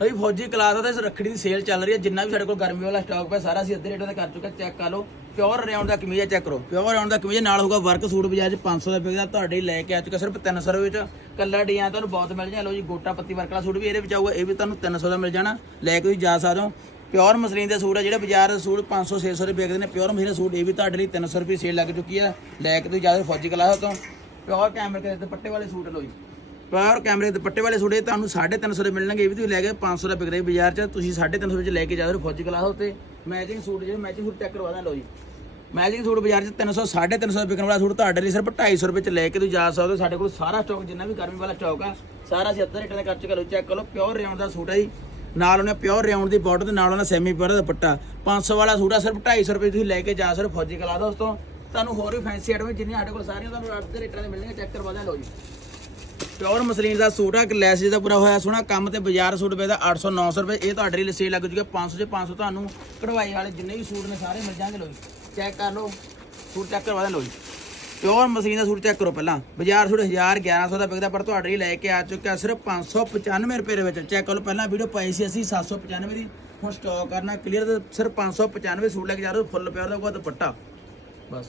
ਭਾਈ Fauji class ਦਾ ਤੇ ਰੱਖੜੀ ਦੀ sale ਚੱਲ ਰਹੀ ਹੈ ਜਿੰਨਾ ਵੀ ਸਾਡੇ ਕੋਲ ਗਰਮੀ ਵਾਲਾ ਸਟਾਕ ਪਿਆ, ਸਾਰਾ ਅਸੀਂ ਅੱਧੇ ਰੇਟਾਂ ਤੇ ਕਰ ਚੁੱਕੇ ਚੈੱਕ ਕਰ ਲਓ। ਪਿਓਰ ਰੇਉਣ ਦਾ ਕਮੀਜ਼ ਚੈੱਕ ਕਰੋ। ਪਿਓਰ ਰੇਉਣ ਦਾ ਕਮੀਜ਼ ਨਾਲ ਹੋਊਗਾ ਵਰਕ ਸੂਟ ਬਾਜ਼ਾਰ 'ਚ 500 ਦਾ ਵਿਕਦਾ, ਤੁਹਾਡੇ ਲਈ ਲੈ ਕੇ ਆ ਚੁੱਕਾ ਸਿਰਫ 300 ਰੁਪਏ ਵਿੱਚ। ਕੱਲਾ ਡਿਜ਼ਾਈਨ ਤੁਹਾਨੂੰ ਬਹੁਤ ਮਿਲ ਜਾਣਾ ਲਓ ਜੀ, ਗੋਟਾ ਪੱਤੀ ਵਰਕ ਵਾਲਾ ਸੂਟ ਵੀ ਇਹਦੇ ਵਿੱਚ ਆਊਗਾ, ਇਹ ਵੀ ਤੁਹਾਨੂੰ 300 ਦਾ ਮਿਲ ਜਾਣਾ। ਲੈ ਕੇ ਤੁਸੀਂ ਜਾ ਸਕਦੇ ਹੋ। ਪਿਓਰ ਮਸਲੀਨ ਦੇ ਸੂਟ ਆ, ਜਿਹੜੇ ਬਾਜ਼ਾਰ ਦੇ ਸੂਟ 500 600 ਰੁਪਏ ਵਿਕਦੇ ਨੇ। ਪਿਓਰ ਮਸਲੀਨ ਦੇ ਸੂਟ ਇਹ ਵੀ ਤੁਹਾਡੇ ਲਈ 300 ਰੁਪਏ ਸੇਲ ਲੱਗ ਚੁੱਕੀ ਆ। ਲੈ ਕੇ ਤੁਸੀਂ ਜਾ ਸਕਦੇ ਹੋ ਫੌਜੀ ਕਲਾਸ ਤੋਂ। ਪਿਓਰ ਕੈਮਰੇ ਦੇ ਦੁਪੱਟੇ ਵਾਲੇ ਸੂਟ ਲਓ ਜੀ। ਪਿਓਰ ਕੈਮਰੇ ਦੇ ਦੁਪੱਟੇ ਵਾਲੇ ਸੂਟ ਇਹ ਤੁਹਾਨੂੰ 350 ਦੇ ਮਿਲਣਗੇ। ਇਹ ਵੀ ਤੁਸੀਂ ਲੈ ਕੇ 500 ਦਾ ਵਿਕਦੇ ਬਾਜ਼ਾਰ 'ਚ। ਤੁਸੀਂ 350 ਵਿੱਚ ਲੈ ਕੇ ਜਾ ਸਕਦੇ ਹੋ ਫੌਜੀ ਕਲਾਸ ਉੱਤੇ। ਮੈਚਿੰਗ ਸੂਟ ਜਿਹੜੇ, ਮੈਚਿੰਗ ਸੂਟ ਚੈੱਕ ਕਰਵਾ ਦਾਂ ਲਓ ਜੀ। ਮੈਚਿੰਗ ਸੂਟ ਬਾਜ਼ਾਰ 'ਚ 300 350 ਦਾ ਵਿਕਣ ਵਾਲਾ ਸੂਟ ਤੁਹਾਡੇ ਲਈ ਸਿਰਫ 250 ਰੁਪਏ 'ਚ ਲੈ ਕੇ ਤੁਸੀਂ ਜਾ ਸਕਦੇ ਹੋ। ਸਾਡੇ ਕੋਲ ਸਾਰਾ ਸਟਾਕ ਜਿੰਨਾ ਵੀ ਗਰਮੀ ਵਾਲਾ ਸਟਾਕ ਆ, ਸਾਰਾ ਅਸੀਂ ਅੱਧੇ ਰੇਟਾਂ ਦੇ ਕਰ ਲਓ ਚੈੱਕ ਕਰੋ ਪਿਓਰ ਰਿਆਉਣ ਦਾ ਸੂਟ ਹੈ ਜੀ। ਨਾਲ ਉਹਨੇ ਪਿਓਰ ਰਿਆਉਣ ਦੀ ਬਾਰਡਰ ਤੇ ਨਾਲ ਉਹਨਾਂ ਸੈਮੀ ਪਿਓਰ ਦਾ ਦੁਪੱਟਾ। 500 ਵਾਲਾ ਸੂਟ ਆ, ਸਿਰਫ 250 ਰੁਪਏ ਤੁਸੀਂ ਲੈ ਕੇ ਜਾ ਸਕਦੇ ਹੋ ਫੌਜੀ ਕਲਾ ਦੋਸਤੋਂ ਤੁਹਾਨੂੰ ਹੋਰ ਵੀ ਫੈਂਸੀ ਆਈਟਮ ਜਿੰਨੀਆਂ ਸਾਡੇ ਕੋਲ ਸਾਰੀਆਂ ਤੁਹਾਨੂੰ ਅੱਧੇ ਰੇਟਾਂ ਦੇ ਮਿਲਣਗੇ ਚੈੱਕ ਕਰਵਾ ਦਿਆਂ ਲਓ ਜੀ। ਪਿਓਰ ਮਸਲੀਨ ਦਾ ਸੂਟ ਆ ਲੈਸ ਜਿਹਦਾ ਪੂਰਾ ਹੋਇਆ ਸੋਹਣਾ, ਕੰਮ ਤੇ ਬਾਜ਼ਾਰ ਸੂਟ ਵੇਚਦਾ 800 900 ਰੁਪਏ। ਇਹ ਤੁਹਾਡੇ ਲਈ ਸੇਲ ਲੱਗ ਜੂਗਾ 500 ਚ 500 ਤੁਹਾਨੂੰ ਕਢਵਾਈ ਵਾਲੇ ਜਿੰਨੇ ਵੀ ਸੂਟ ਨੇ ਸਾਰੇ ਮਿਲ ਜਾਣਗੇ ਲੋ ਜੀ। ਚੈੱਕ ਕਰ ਲਓ, ਸੂਟ ਚੈੱਕ ਕਰਵਾ ਦੇ ਲੋ ਜੀ। ਪਿਓਰ ਮਸਲੀਨ ਦਾ ਸੂਟ ਚੈੱਕ ਕਰੋ ਪਹਿਲਾਂ। ਬਾਜ਼ਾਰ ਸੂਟ 1000 1100 ਦਾ ਵਿਕਦਾ, ਪਰ ਤੁਹਾਡੇ ਲਈ ਲੈ ਕੇ ਆ ਚੁੱਕਿਆ ਸਿਰਫ 595 ਰੁਪਏ ਦੇ ਵਿੱਚ। ਚੈੱਕ ਕਰੋ ਪਹਿਲਾਂ ਵੀਡੀਓ ਪਾਈ ਸੀ ਅਸੀਂ 795 ਦੀ। ਹੁਣ ਸਟਾਕ ਕਰਨਾ ਕਲੀਅਰ ਤੇ ਸਿਰਫ 595 ਸੂਟ ਲੈ ਕੇ ਜਾ ਰਹੇ ਹੋ, ਫੁੱਲ ਪਿਓਰ ਦਾ ਕੋਈ ਦੁਪੱਟਾ। ਬਸ।